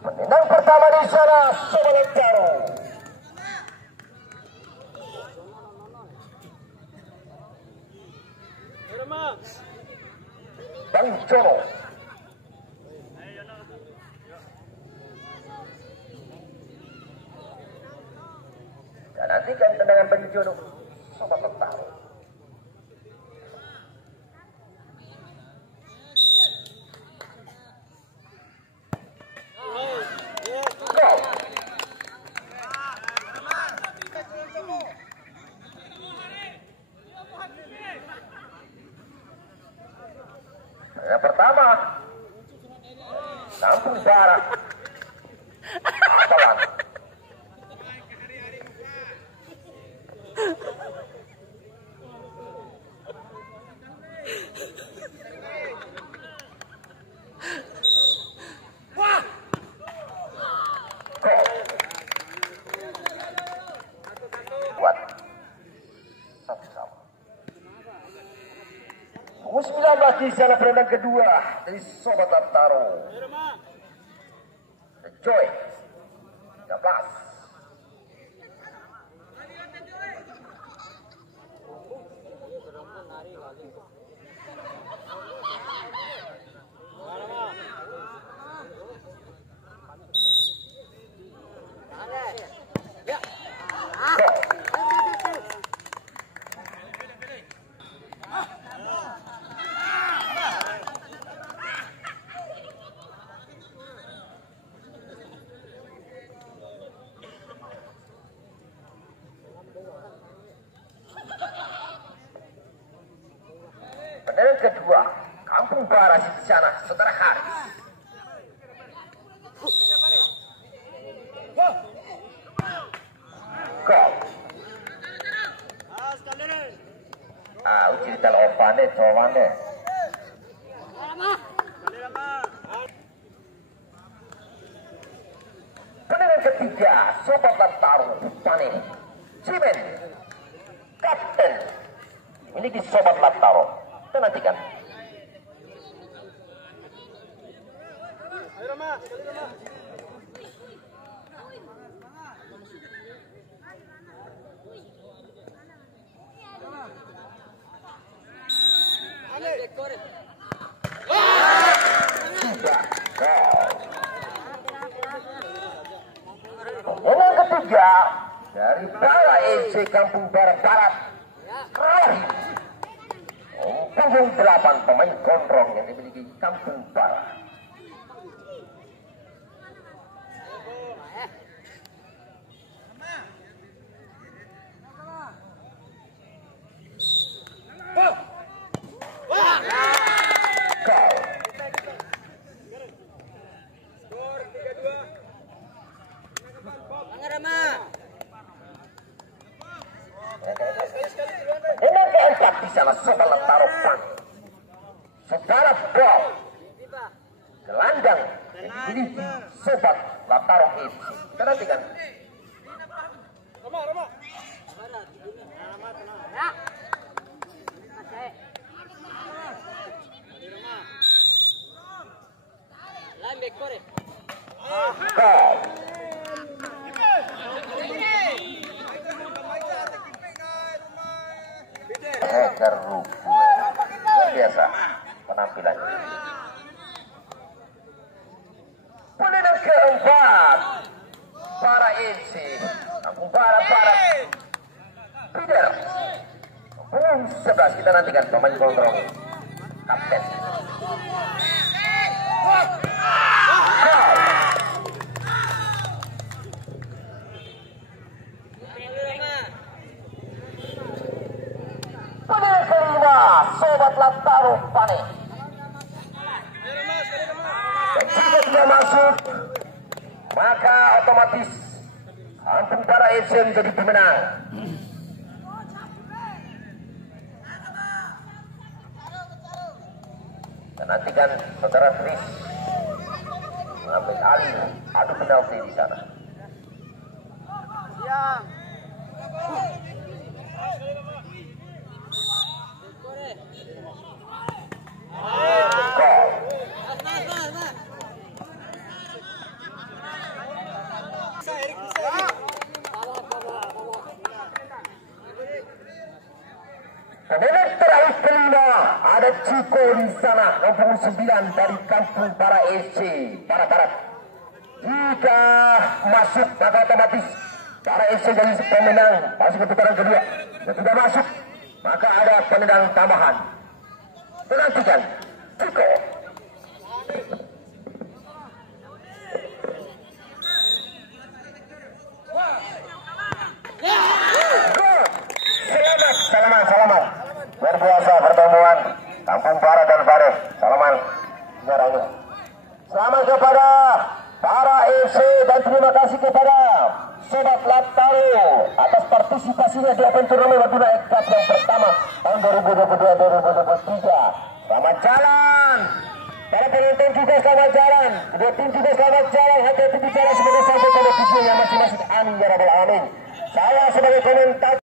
Penendang pertama di sana Sobat Lentaro. Bang Jono. Dan nantikan tendangan Bang Jono Sobat Lentaro. Yang pertama Kampung Barat Apalan. Kuat 1-1. 19 di sana penendang kedua dari Sobat Lentaro. Joy 13. Penendang kedua Kampung Barat di sana Saudara Haris. Gol. Uji dal opane cowane. Penendang ketiga Sobat Lentaro Pane Cimen Kapten miliki Sobat Lentaro. Kita nantikan. Yang ketiga dari Bala FC Kampung Barat Rahim. Punggung 8 pemain gondrong yang dimiliki Kampung Barat. Gol. Dengan keempat di sana Sobat Lentaro Pan. Saudara Bol. Gelandang yang dimiliki Sobat Lentaro FC. Kita nantikan. Gol. Luar biasa penampilannya. Penendang keempat para FC Kampung Barat Peter. Punggung 11 kita nantikan pemain gondrong Kapten. Penendang kelima Sobat Lentaro Pane. Dan jika tidak masuk, maka otomatis Kampung Barat FC menjadi pemenang. Dan nantikan Saudara Tris mengambil alih adu penalti di sana. Siang. Gol. Ciko di sana, nomor 9 dari Kampung Para FC Para Barat. Jika masuk maka otomatis Para FC jadi pemenang masuk ke putaran kedua. Jika tidak masuk maka ada penendang tambahan. Menantikan Ciko. Salaman. Luar biasa pertemuan Kampung Para dan Fares. Salaman. Selamat kepada Para FC dan terima kasih kepada Sobat Lataro atas partisipasinya di Open Turnamen Madura Cup yang pertama tahun 2022-2023. Selamat jalan. Para penonton juga selamat jalan. Kedua tim juga selamat jalan. Hati-hati bicara sebagai sampai pada tujuan yang masing-masing. Amin ya rabbal alamin. Saya sebagai komentator